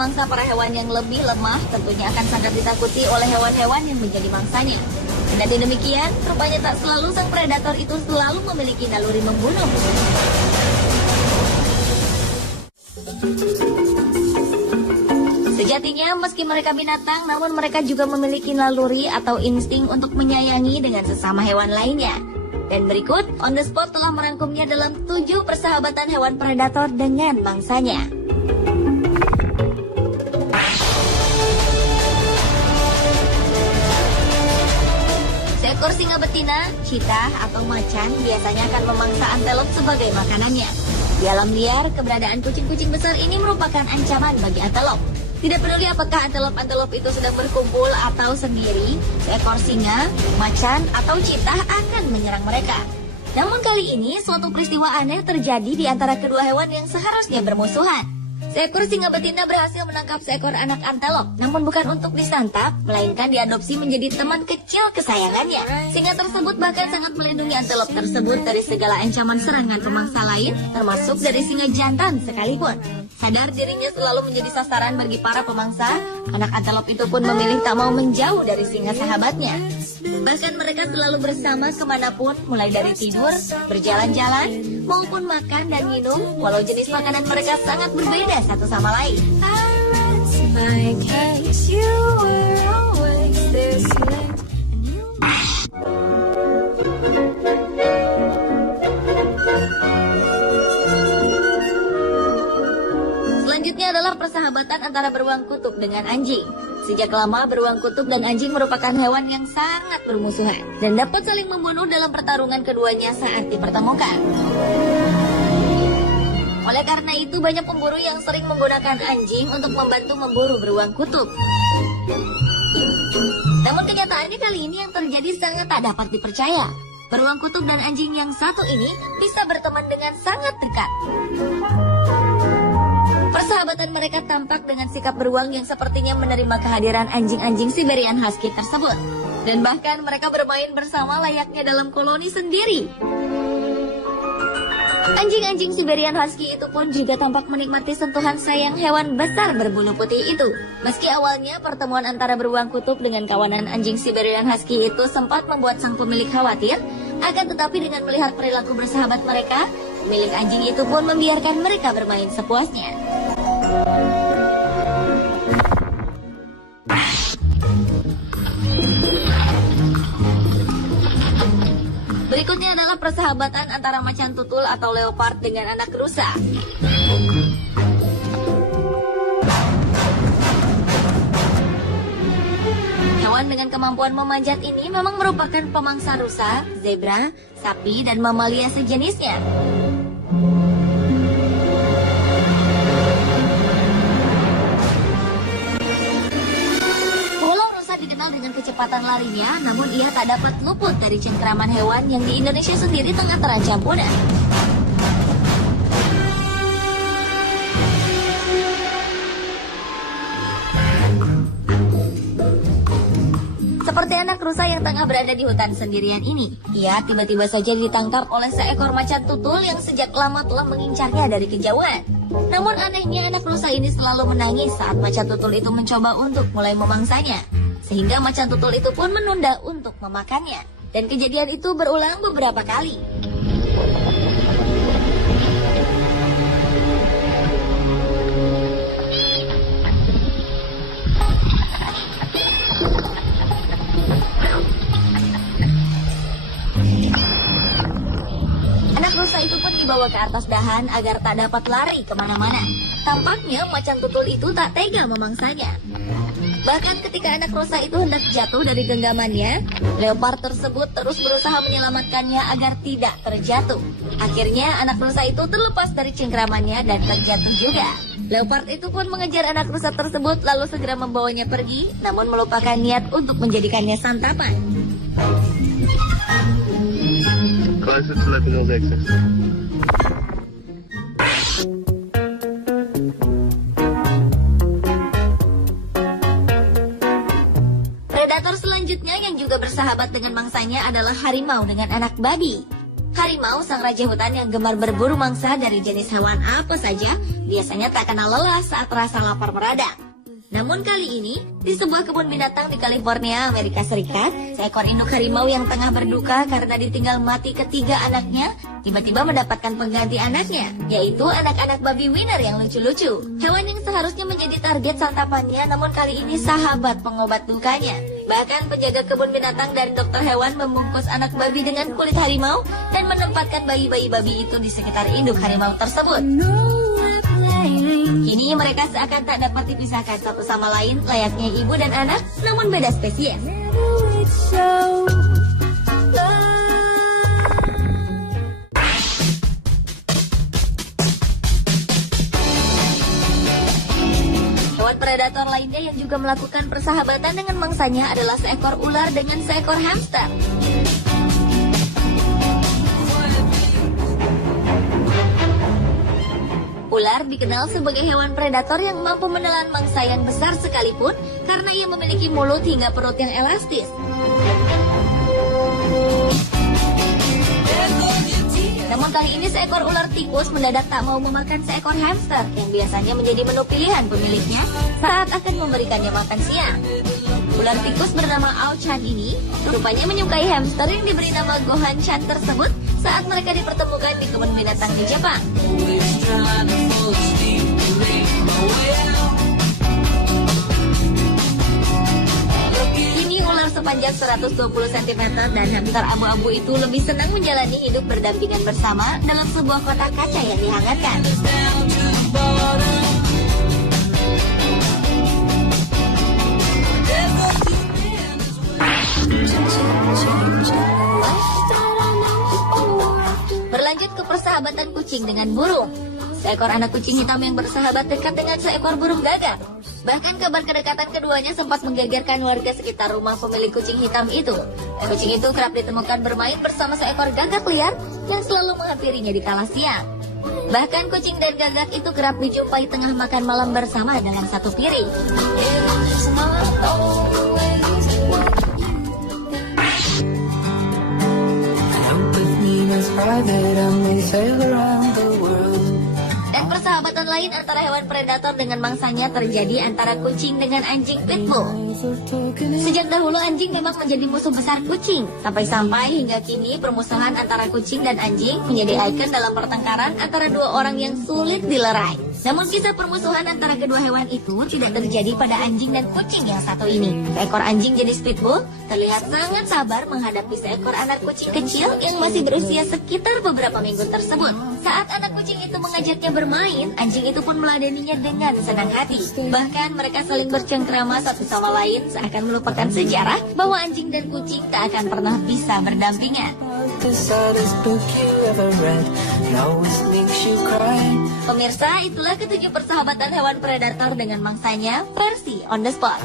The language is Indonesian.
memangsa para hewan yang lebih lemah tentunya akan sangat ditakuti oleh hewan-hewan yang menjadi mangsanya. Kendati demikian, rupanya tak selalu sang predator itu selalu memiliki naluri membunuh. Sejatinya, meski mereka binatang, namun mereka juga memiliki naluri atau insting untuk menyayangi dengan sesama hewan lainnya. Dan berikut, On The Spot telah merangkumnya dalam 7 persahabatan hewan predator dengan mangsanya. Seekor singa betina, cheetah, atau macan biasanya akan memangsa antelop sebagai makanannya. Di alam liar, keberadaan kucing-kucing besar ini merupakan ancaman bagi antelop. Tidak peduli apakah antelop-antelop itu sedang berkumpul atau sendiri, seekor singa, macan, atau cheetah akan menyerang mereka. Namun kali ini, suatu peristiwa aneh terjadi di antara kedua hewan yang seharusnya bermusuhan. Seekor singa betina berhasil menangkap seekor anak antelop, namun bukan untuk disantap, melainkan diadopsi menjadi teman kecil kesayangannya. Singa tersebut bahkan sangat melindungi antelop tersebut dari segala ancaman serangan pemangsa lain, termasuk dari singa jantan sekalipun. Sadar dirinya selalu menjadi sasaran bagi para pemangsa, anak antelop itu pun memilih tak mau menjauh dari singa sahabatnya. Bahkan mereka selalu bersama kemanapun, mulai dari tidur, berjalan-jalan, maupun makan dan minum, walau jenis makanan mereka sangat berbeda satu sama lain. Selanjutnya adalah persahabatan antara beruang kutub dengan anjing. Sejak lama, beruang kutub dan anjing merupakan hewan yang sangat bermusuhan dan dapat saling membunuh dalam pertarungan keduanya saat dipertemukan. Oleh karena itu, banyak pemburu yang sering menggunakan anjing untuk membantu memburu beruang kutub. Namun kenyataannya kali ini yang terjadi sangat tak dapat dipercaya. Beruang kutub dan anjing yang satu ini bisa berteman dengan sangat dekat. Persahabatan mereka tampak dengan sikap beruang yang sepertinya menerima kehadiran anjing-anjing Siberian Husky tersebut. Dan bahkan mereka bermain bersama layaknya dalam koloni sendiri. Anjing-anjing Siberian Husky itu pun juga tampak menikmati sentuhan sayang hewan besar berbulu putih itu. Meski awalnya pertemuan antara beruang kutub dengan kawanan anjing Siberian Husky itu sempat membuat sang pemilik khawatir, akan tetapi dengan melihat perilaku bersahabat mereka, pemilik anjing itu pun membiarkan mereka bermain sepuasnya. Berikutnya adalah persahabatan antara macan tutul atau leopard dengan anak rusa. Hewan dengan kemampuan memanjat ini memang merupakan pemangsa rusa, zebra, sapi, dan mamalia sejenisnya. Dikenal dengan kecepatan larinya, namun ia tak dapat luput dari cengkraman hewan yang di Indonesia sendiri tengah terancam punah. Seperti anak rusa yang tengah berada di hutan sendirian ini, ia tiba-tiba saja ditangkap oleh seekor macan tutul yang sejak lama telah mengincarnya dari kejauhan. Namun anehnya anak rusa ini selalu menangis saat macan tutul itu mencoba untuk mulai memangsanya. Sehingga macan tutul itu pun menunda untuk memakannya. Dan kejadian itu berulang beberapa kali. Anak rusa itu pun dibawa ke atas dahan agar tak dapat lari kemana-mana. Tampaknya macan tutul itu tak tega memangsanya. Bahkan ketika anak rusa itu hendak jatuh dari genggamannya, leopard tersebut terus berusaha menyelamatkannya agar tidak terjatuh. Akhirnya anak rusa itu terlepas dari cengkramannya dan terjatuh juga. Leopard itu pun mengejar anak rusa tersebut lalu segera membawanya pergi, namun melupakan niat untuk menjadikannya santapan. Predator selanjutnya yang juga bersahabat dengan mangsanya adalah harimau dengan anak babi. Harimau, sang raja hutan yang gemar berburu mangsa dari jenis hewan apa saja, biasanya tak kenal lelah saat rasa lapar merada. Namun kali ini, di sebuah kebun binatang di California, Amerika Serikat, seekor induk harimau yang tengah berduka karena ditinggal mati ketiga anaknya, tiba-tiba mendapatkan pengganti anaknya, yaitu anak-anak babi winner yang lucu-lucu. Hewan yang seharusnya menjadi target santapannya, namun kali ini sahabat pengobat dukanya. Bahkan penjaga kebun binatang dan dokter hewan membungkus anak babi dengan kulit harimau dan menempatkan bayi-bayi babi itu di sekitar induk harimau tersebut. Kini mereka seakan tak dapat dipisahkan satu sama lain, layaknya ibu dan anak, namun beda spesies. Hewan predator lainnya yang juga melakukan persahabatan dengan mangsanya adalah seekor ular dengan seekor hamster. Ular dikenal sebagai hewan predator yang mampu menelan mangsa yang besar sekalipun karena ia memiliki mulut hingga perut yang elastis. Namun kali ini seekor ular tikus mendadak tak mau memakan seekor hamster yang biasanya menjadi menu pilihan pemiliknya saat akan memberikannya makan siang. Ular tikus bernama Ao Chan ini rupanya menyukai hamster yang diberi nama Gohan Chan tersebut saat mereka dipertemukan di kebun binatang di Jepang. Kini ular sepanjang 120 cm dan hamster abu-abu itu lebih senang menjalani hidup berdampingan bersama dalam sebuah kotak kaca yang dihangatkan. Berlanjut ke persahabatan kucing dengan burung. Seekor anak kucing hitam yang bersahabat dekat dengan seekor burung gagak. Bahkan kabar kedekatan keduanya sempat menggegerkan warga sekitar rumah pemilik kucing hitam itu. Kucing itu kerap ditemukan bermain bersama seekor gagak liar yang selalu menghampirinya di kala siang. Bahkan kucing dan gagak itu kerap dijumpai tengah makan malam bersama dalam satu piring. Dan persahabatan lain antara hewan predator dengan mangsanya terjadi antara kucing dengan anjing pitbull. Sejak dahulu anjing memang menjadi musuh besar kucing, sampai-sampai hingga kini permusuhan antara kucing dan anjing menjadi ikon dalam pertengkaran antara dua orang yang sulit dilerai. Namun kisah permusuhan antara kedua hewan itu tidak terjadi pada anjing dan kucing yang satu ini. Seekor anjing jenis pitbull terlihat sangat sabar menghadapi seekor anak kucing kecil yang masih berusia sekitar beberapa minggu tersebut. Saat anak kucing itu mengajaknya bermain, anjing itu pun meladeninya dengan senang hati. Bahkan mereka saling bercengkrama satu sama lain seakan melupakan sejarah bahwa anjing dan kucing tak akan pernah bisa berdampingan. Pemirsa, itulah ketujuh persahabatan hewan predator dengan mangsanya versi On The Spot.